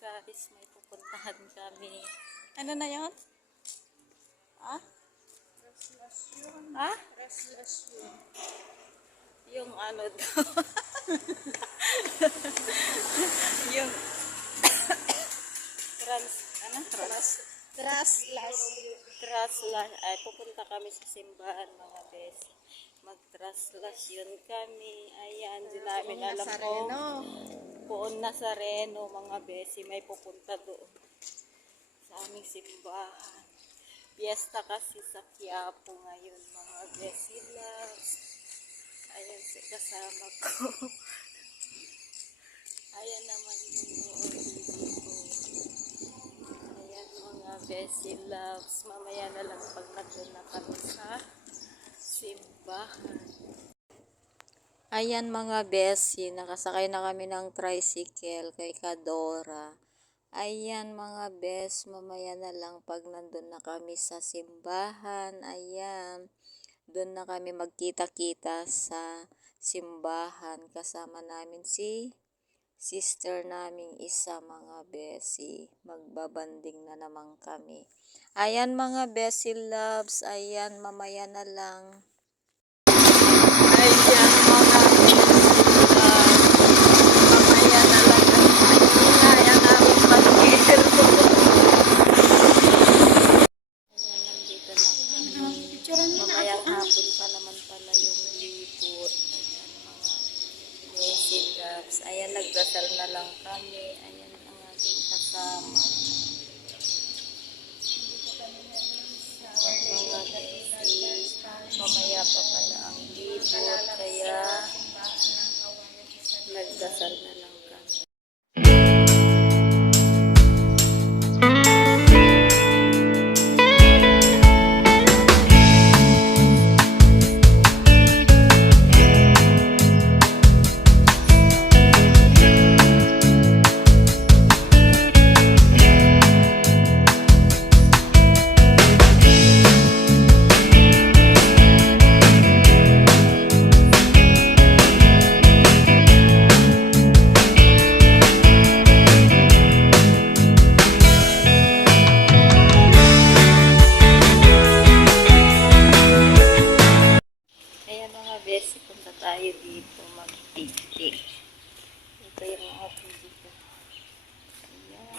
guys, may pupuntahan kami. Ano na yon? Ah? Ah? Yung ano daw. Yung traslas. Ay, pupunta kami sa simbahan mga bes. Mag-traslasyon kami. Ayan, di namin alam ko. Poon Nazareno mga besi. May pupunta doon sa aming simbahan. Fiesta kasi sa Quiapo ngayon mga besi loves. Ayan si kasama ko. Ayan naman yung dito. Ayan mga besi loves. Mamaya na lang pag nandun na kami sa simbahan. Ayan mga besi, nakasakay na kami ng tricycle kay Kadora. Ayan mga bes, mamaya na lang pag nandun na kami sa simbahan. Ayan, doon na kami magkita-kita sa simbahan. Kasama namin si sister naming isa mga besi. Magbabanding na naman kami. Ayan mga besi loves, ayan mamaya na lang. Ayan mga besi loves, mamaya na lang. Ayan namin panigil. Ayan, nandito na kami. Mamayang hapon pa naman pala yung libot. Ayan mga besi loves. Ayan, nagdasal na lang kami. Ayan ang aking kasama. Ayan mga besi. Mamaya pa pala ang libot. Kaya nagdasal na lang kami. Ayan mga besi, punta tayo dito mag-picnic. Ito yung mga pili ko. Ayan.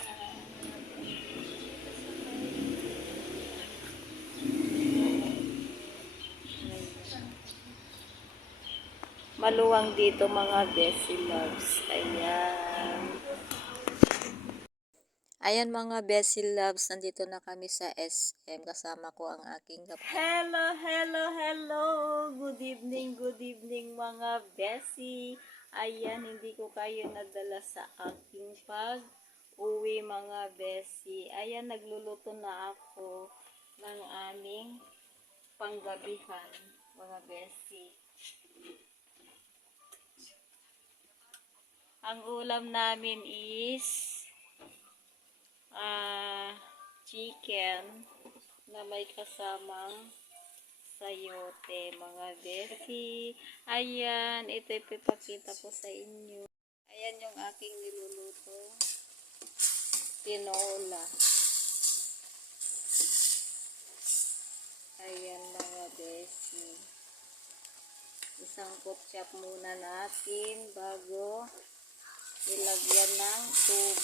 Maluwang dito mga besi loves. Ayan. Ayan mga besi loves, nandito na kami sa SM. Kasama ko ang aking kapatid. Hello. Good evening mga besi. Ayan, hindi ko kayo nadala sa aking pag-uwi mga besi. Ayan, nagluluto na ako ng aming panggabihan mga besi. Ang ulam namin is chicken na may kasamang sayote mga besi. Ayan, ito ipapakita ko sa inyo. Ayan yung aking niluluto. Tinola. Ayan mga besi. Isang kutsap muna natin bago ilagyan ng tubig.